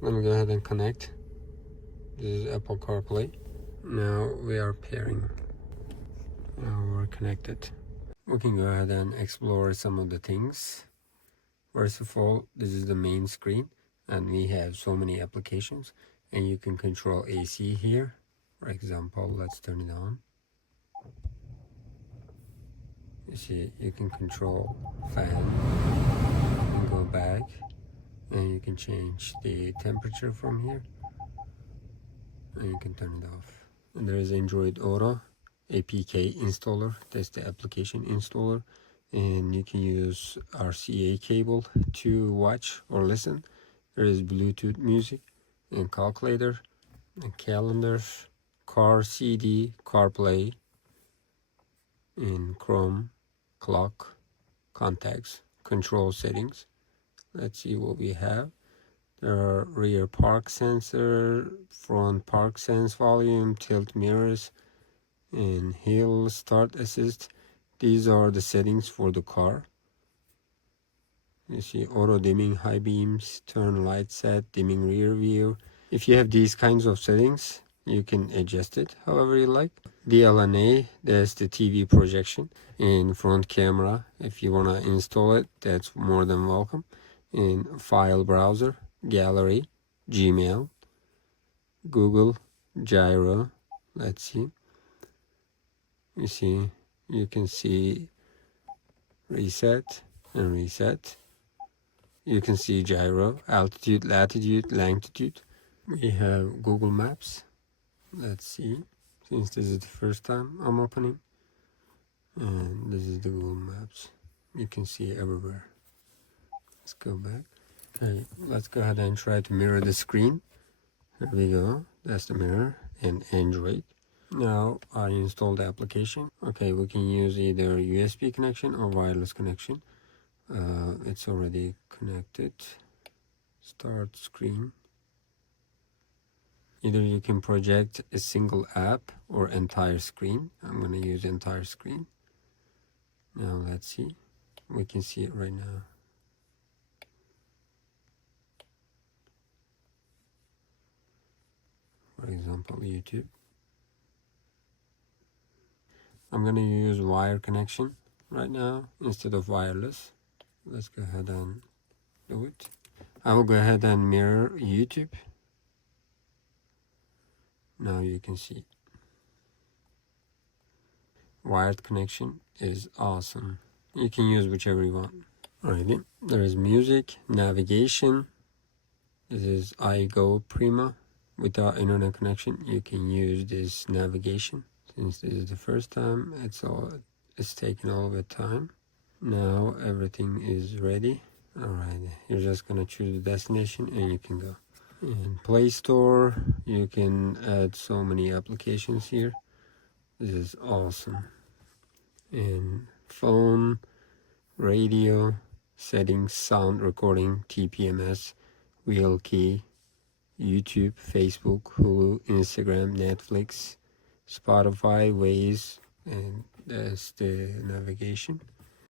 Let me go ahead and connect. This is Apple CarPlay. Now we are pairing. Now we're connected. We can go ahead and explore some of the things. First of all, this is the main screen, and we have so many applications, and you can control AC here. For example, let's turn it on. You see, you can control fan. You can go back, and you can change the temperature from here, and you can turn it off. And there is Android Auto APK installer. That's the application installer, and you can use RCA cable to watch or listen. There is Bluetooth music and calculator and calendars, car CD, CarPlay, and Chrome, clock, contacts, control settings. Let's see what we have. There are rear park sensor, front park sense volume, tilt mirrors, and hill start assist. These are the settings for the car. You see auto dimming, high beams, turn light set, dimming rear view. If you have these kinds of settings, you can adjust it however you like. DLNA, that's the TV projection. And front camera, if you want to install it, that's more than welcome. And file browser, gallery, Gmail, Google, gyro. Let's see. You see, you can see reset and reset. You can see gyro, altitude, latitude, longitude. We have Google Maps. Let's see, since this is the first time I'm opening. And this is the Google Maps. You can see everywhere. Let's go back. Okay, let's go ahead and try to mirror the screen. Here we go. That's the mirror and Android. Now I installed the application. Okay, we can use either USB connection or wireless connection. It's already connected. Start screen. Either you can project a single app or entire screen. I'm going to use entire screen. Now let's see. We can see it right now. For example, YouTube. I'm going to use wire connection right now instead of wireless. Let's go ahead and do it. I will go ahead and mirror YouTube. Now you can see. Wired connection is awesome. You can use whichever you want. Alrighty. There is music, navigation. This is iGo Prima. Without internet connection, you can use this navigation. Since this is the first time, it's taking all the time. Now everything is ready. Alright, you're just gonna choose the destination and you can go. In Play Store, you can add so many applications here. This is awesome. In phone, radio, settings, sound recording, TPMS, wheel key, YouTube, Facebook, Hulu, Instagram, Netflix, Spotify, Waze, and that's the navigation.